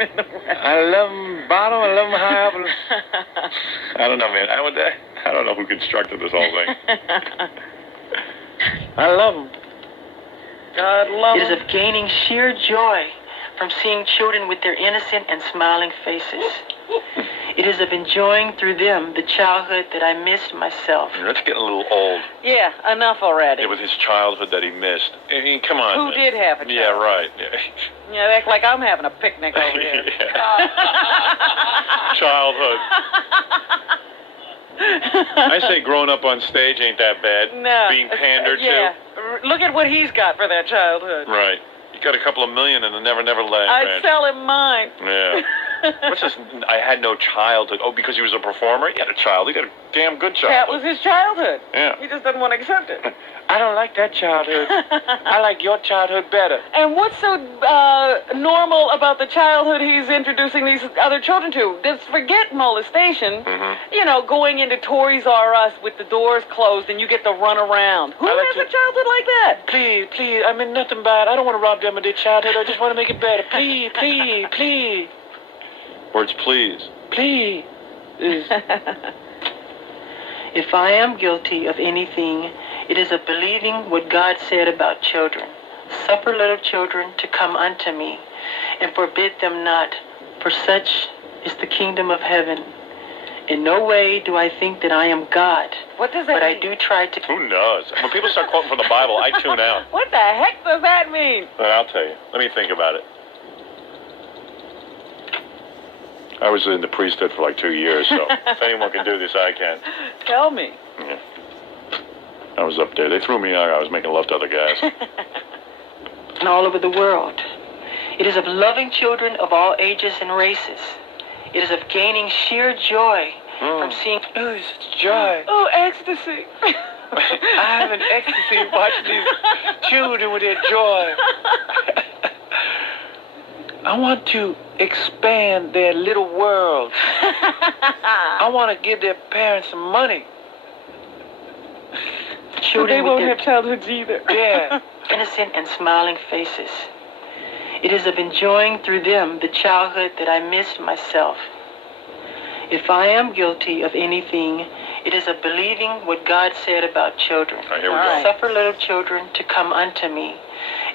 in the West. I love them bottom, I love them high up. I don't know, man. I don't know who constructed this whole thing. I love them. God love It them. is of gaining sheer joy from seeing children with their innocent and smiling faces. It is of enjoying through them the childhood that I missed myself. That's getting a little old. Yeah, enough already. It was his childhood that he missed. I mean, come on. Who did have a childhood? Yeah, right. Yeah, act like I'm having a picnic over here. Childhood. I say growing up on stage ain't that bad. No. Being pandered to. Look at what he's got for that childhood. Right. You got a couple of million in the Never Land. I'd sell him mine. Yeah. What's this? I had no childhood. Oh, because he was a performer? He had a child. He got a damn good childhood. That was his childhood. Yeah. He just doesn't want to accept it. I don't like that childhood. I like your childhood better. And what's so normal about the childhood he's introducing these other children to? Just forget molestation. You know, going into Toys R Us with the doors closed and you get to run around. Who has a childhood like that? Please, I mean nothing bad. I don't want to rob them of their childhood. I just want to make it better. Please. Words, please. Please. If I am guilty of anything, it is of believing what God said about children. Suffer little children to come unto me, and forbid them not, for such is the kingdom of heaven. In no way do I think that I am God. What does that mean? But I do try to... Who knows? When people start quoting from the Bible, I tune out. What the heck does that mean? Well, I'll tell you. Let me think about it. I was in the priesthood for like 2 years, so if anyone can do this, I can. Tell me. Yeah. I was up there. They threw me out. I was making love to other guys. And all over the world. It is of loving children of all ages and races. It is of gaining sheer joy from seeing... Oh, it's such joy. Oh, ecstasy. I have an ecstasy watching these children with their joy. I want to expand their little worlds. I want to give their parents some money. So they won't have childhoods either. Yeah. Innocent and smiling faces. It is of enjoying through them the childhood that I missed myself. If I am guilty of anything, it is of believing what God said about children. All right, here we go. Suffer little children to come unto me,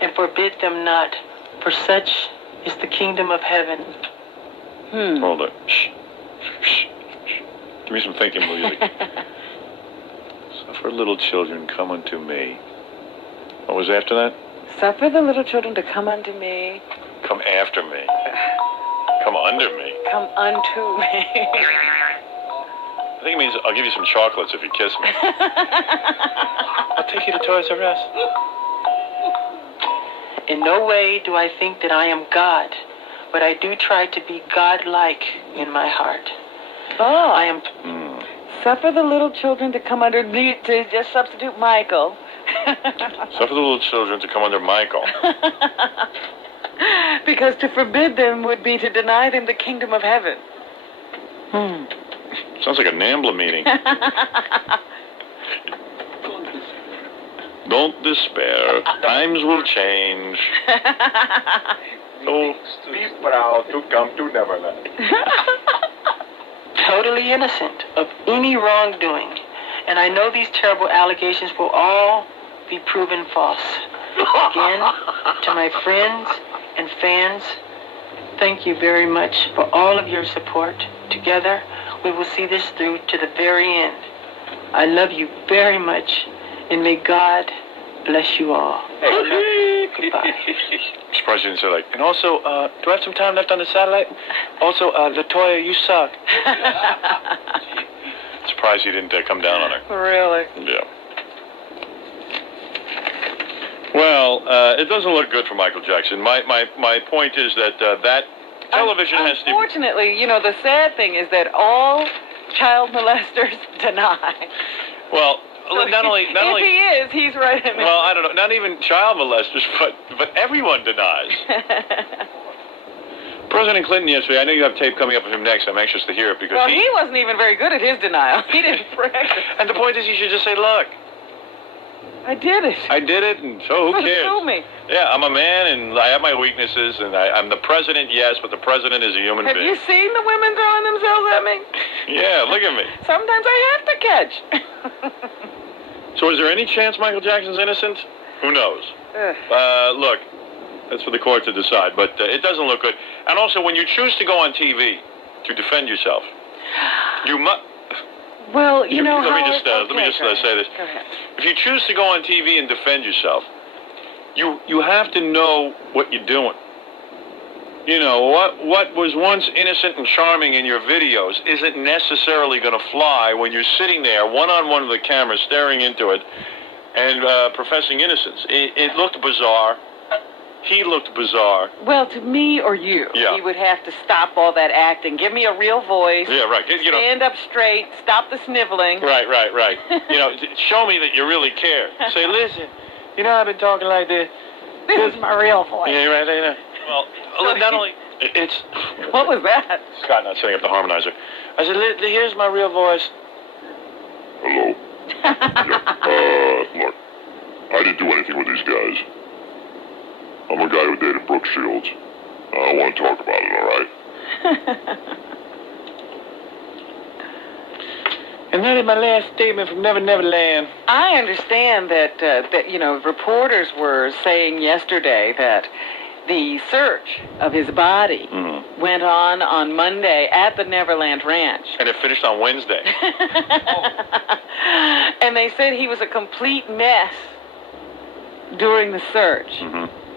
and forbid them not, for such is the kingdom of heaven. Hold it. Shh. Give me some thinking music. Suffer little children, come unto me. What was after that? Suffer the little children to come unto me. Come after me. Come under me. Come unto me. I think it means I'll give you some chocolates if you kiss me. I'll take you to Toys R Us. In no way do I think that I am God, but I do try to be God-like in my heart. Oh. I am... Suffer the little children to come under me, to just substitute Michael. Suffer the little children to come under Michael. Because to forbid them would be to deny them the kingdom of heaven. Sounds like a NAMBLA meeting. Don't despair. Times will change. So be proud to come to Neverland. totally innocent of any wrongdoing, and I know these terrible allegations will all be proven false. Again, to my friends and fans, thank you very much for all of your support. Together, we will see this through to the very end. I love you very much, and may God bless you all. Goodbye. I'm surprised you didn't say, like, and also, do I have some time left on the satellite? Also, Latoya, you suck. Surprised you didn't come down on her. Really? Yeah. Well, it doesn't look good for Michael Jackson. My point is that that television has to... Unfortunately, you know, the sad thing is that all child molesters deny. Well, so not only if he is, he's right in it. Well, I don't know. Not even child molesters, but everyone denies. President Clinton yesterday, I know you have tape coming up of him next. I'm anxious to hear it because he wasn't even very good at his denial. He didn't practice. And the point is, you should just say, look, I did it. I did it, and so who cares? Sue me. Yeah, I'm a man, and I have my weaknesses, and I'm the president, yes, but the president is a human Have being. you seen the women throwing themselves at me? Yeah, look at me. Sometimes I have to catch. So is there any chance Michael Jackson's innocent? Who knows? Look, that's for the court to decide, but it doesn't look good. And also, when you choose to go on TV to defend yourself, you must... Well, you know let me how just say this. Go ahead. If you choose to go on TV and defend yourself, you have to know what you're doing. You know, what was once innocent and charming in your videos isn't necessarily going to fly when you're sitting there one-on-one with the camera staring into it and professing innocence. It looked bizarre. He looked bizarre. Well, to me or you, he would have to stop all that acting. Give me a real voice. Yeah, right. Stand up straight. Stop the sniveling. Right. Show me that you really care. Say, listen, I've been talking like this. This is my real voice. Yeah, right. Well, not only it's. What was that? Scott not setting up the harmonizer. I said, here's my real voice. Hello. Look, I didn't do anything with these guys. I'm a guy who dated Brooke Shields. I want to talk about it, all right? And that is my last statement from Neverland. I understand that reporters were saying yesterday that the search of his body went on Monday at the Neverland Ranch. And it finished on Wednesday. And they said he was a complete mess during the search.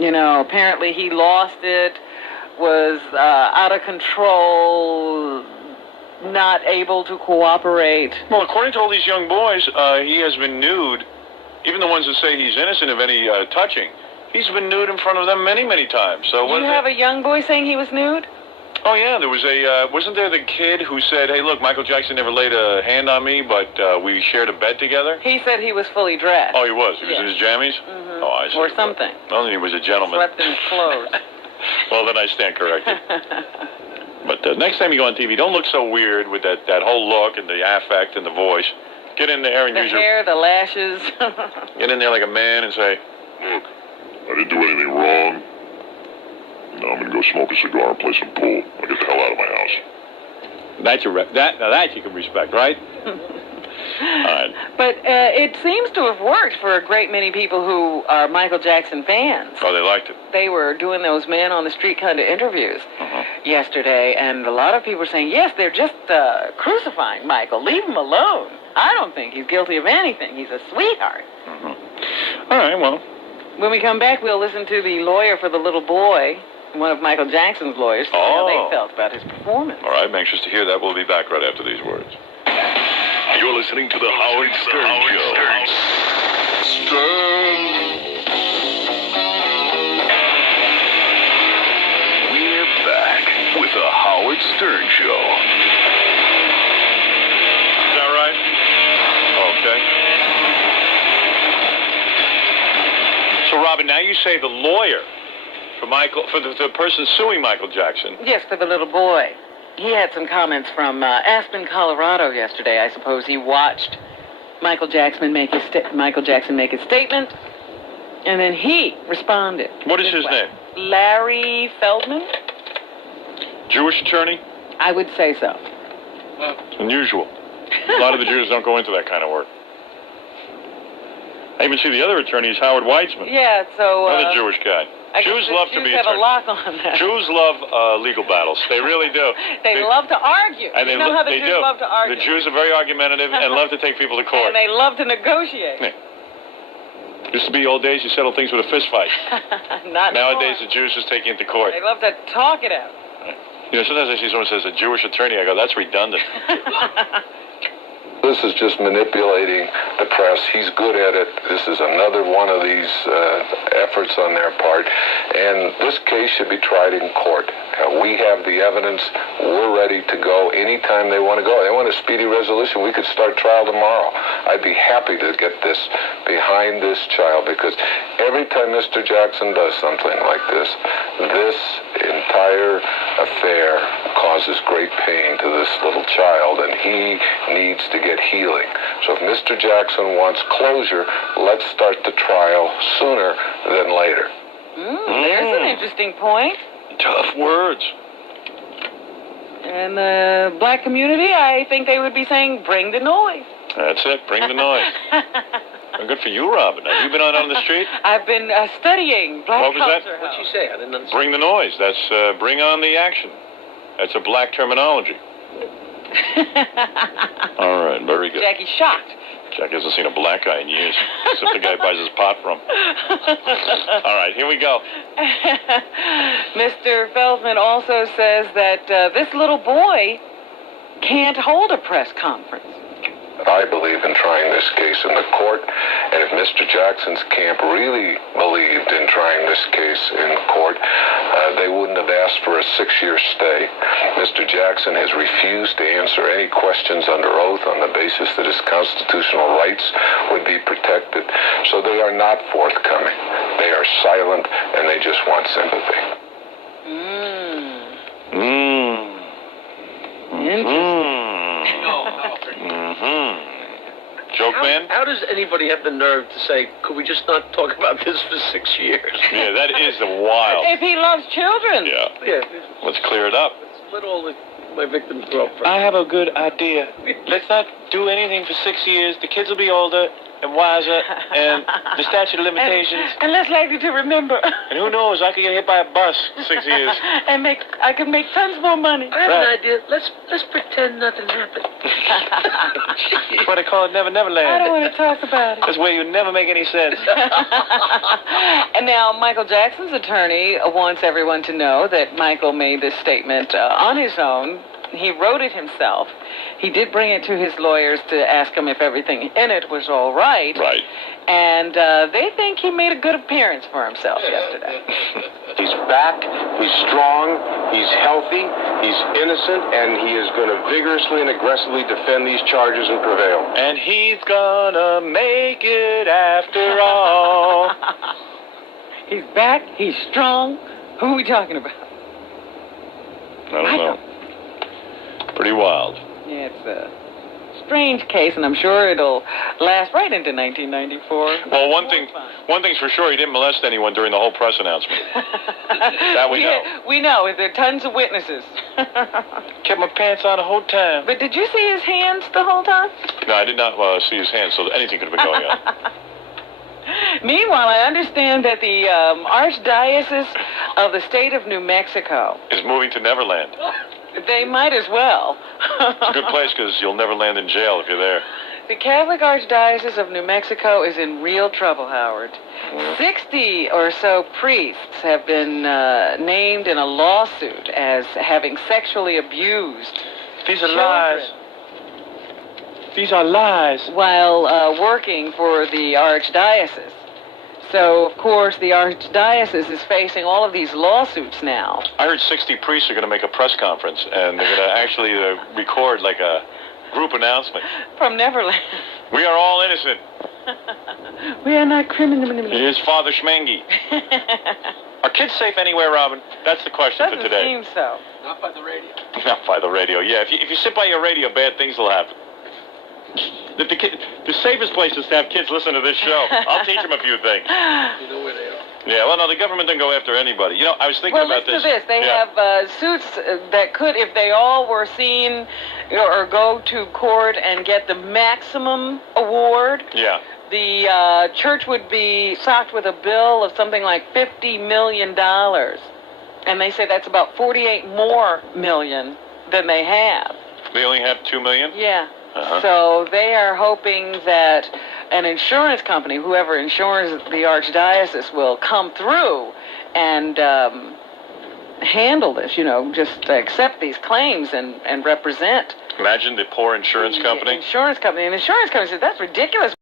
Apparently he lost it, was out of control, not able to cooperate. Well, according to all these young boys, he has been nude. Even the ones that say he's innocent of any touching, he's been nude in front of them many, many times. So you have a young boy saying he was nude? Oh, yeah, there was wasn't there the kid who said, hey, look, Michael Jackson never laid a hand on me, but we shared a bed together? He said he was fully dressed. Oh, he was? He was in his jammies? Oh, I see. Or something. Well, then he was a gentleman. Slept in his clothes. Well, then I stand corrected. But next time you go on TV, don't look so weird with that whole look and the affect and the voice. Get in there and the use hair, the lashes. Get in there like a man and say, Look, I didn't do anything wrong. Now I'm going to go smoke a cigar and play some pool. I'll get the hell out of my house. That you can respect, right? All right. But it seems to have worked for a great many people who are Michael Jackson fans. Oh, they liked it. They were doing those man on the street kind of interviews yesterday, and a lot of people were saying, yes, they're just crucifying Michael. Leave him alone. I don't think he's guilty of anything. He's a sweetheart. All right, well. When we come back, we'll listen to the lawyer for the little boy, one of Michael Jackson's lawyers, see how they felt about his performance. All right, I'm anxious to hear that. We'll be back right after these words. You're listening to the Howard Stern Show. Stern. We're back with the Howard Stern Show. Is that right? Okay. So, Robin, now you say the lawyer for the person suing Michael Jackson. Yes, for the little boy. He had some comments from Aspen, Colorado yesterday. I suppose he watched Michael Jackson make his statement, and then he responded. What is his name? Larry Feldman. Jewish attorney? I would say so. It's unusual. A lot of the Jews don't go into that kind of work. I even see the other attorney is Howard Weitzman. Yeah, so... Another Jewish guy. Jews love to be Jews have a lock on that. Jews love legal battles. They really do. They love to argue. And you know how the Jews love to argue. The Jews are very argumentative and love to take people to court. And they love to negotiate. Yeah. Used to be old days, you settle things with a fist fight. Not Nowadays, anymore. the Jews just take you into court. They love to talk it out. Sometimes I see someone says a Jewish attorney. I go, that's redundant. This is just manipulating the press. He's good at it. This is another one of these efforts on their part. And this case should be tried in court. We have the evidence. We're ready to go anytime they want to go. They want a speedy resolution. We could start trial tomorrow. I'd be happy to get this behind this child, because every time Mr. Jackson does something like this entire affair causes great pain to this little child, and he needs to get healing. So if Mr. Jackson wants closure, let's start the trial sooner than later. There's an interesting point. Tough words. In the black community, I think they would be saying, bring the noise. That's it. Bring the noise. Well, good for you, Robin. Have you been out on the street? I've been studying black What was that? culture. What'd she say? I didn't understand. Bring the noise. That's bring on the action. That's a black terminology. All right, very good. Jackie's shocked. Jack hasn't seen a black guy in years, except the guy buys his pot from. All right, here we go. Mr. Feldman also says that this little boy can't hold a press conference. I believe in trying this case in the court, and if Mr. Jackson's camp really believed in trying this case in court, they wouldn't have asked for a 6-year stay. Mr. Jackson has refused to answer any questions under oath on the basis that his constitutional rights would be protected, so they are not forthcoming. They are silent, and they just want sympathy. Joke man? How does anybody have the nerve to say, could we just not talk about this for 6 years? Yeah, that is wild. If he loves children. Yeah. Yeah. Let's clear it up. Let all my victims grow up first. I have a good idea. Let's not do anything for 6 years. The kids will be older and wiser, and the statute of limitations. And less likely to remember. And who knows, I could get hit by a bus in 6 years. And I could make tons more money. I have an idea. Let's pretend nothing happened. That's why they call it Neverland. I don't want to talk about it. That's where you never make any sense. And now Michael Jackson's attorney wants everyone to know that Michael made this statement on his own. He wrote it himself. He did bring it to his lawyers to ask him if everything in it was all right. Right. And they think he made a good appearance for himself yesterday. He's back, he's strong, he's healthy, he's innocent, and he is going to vigorously and aggressively defend these charges and prevail. And he's gonna make it after all. He's back. He's strong. Who are we talking about? I don't know. Pretty wild. Yeah, it's a strange case, and I'm sure it'll last right into 1994. Well, one thing's for sure, he didn't molest anyone during the whole press announcement. That we know. We know. There are tons of witnesses. Kept my pants on the whole time. But did you see his hands the whole time? No, I did not see his hands, so anything could have been going on. Meanwhile, I understand that the Archdiocese of the state of New Mexico Is moving to Neverland. They might as well. It's a good place because you'll never land in jail if you're there. The Catholic Archdiocese of New Mexico is in real trouble, Howard. 60 or so priests have been named in a lawsuit as having sexually abused These are children lies. These are lies. while working for the Archdiocese. So, of course, the Archdiocese is facing all of these lawsuits now. I heard 60 priests are going to make a press conference, and they're going to actually record like a group announcement. From Neverland. We are all innocent. We are not criminals. Here's Father Schmengi. Are kids safe anywhere, Robin? That's the question for Doesn't today. seem so. Not by the radio. Not by the radio. Yeah, if you sit by your radio, bad things will happen. The safest place is to have kids listen to this show. I'll teach them a few things. You know where they are. Yeah, well, no, the government doesn't go after anybody. You know, I was thinking Well, about listen to this. They Yeah. have suits that could, if they all were seen or go to court and get the maximum award, Yeah. the church would be socked with a bill of something like $50 million. And they say that's about 48 more million than they have. They only have 2 million? Yeah. Uh-huh. So they are hoping that an insurance company, whoever insures the Archdiocese, will come through and handle this, just accept these claims and represent. Imagine the poor insurance company. Insurance company. And insurance company says, that's ridiculous.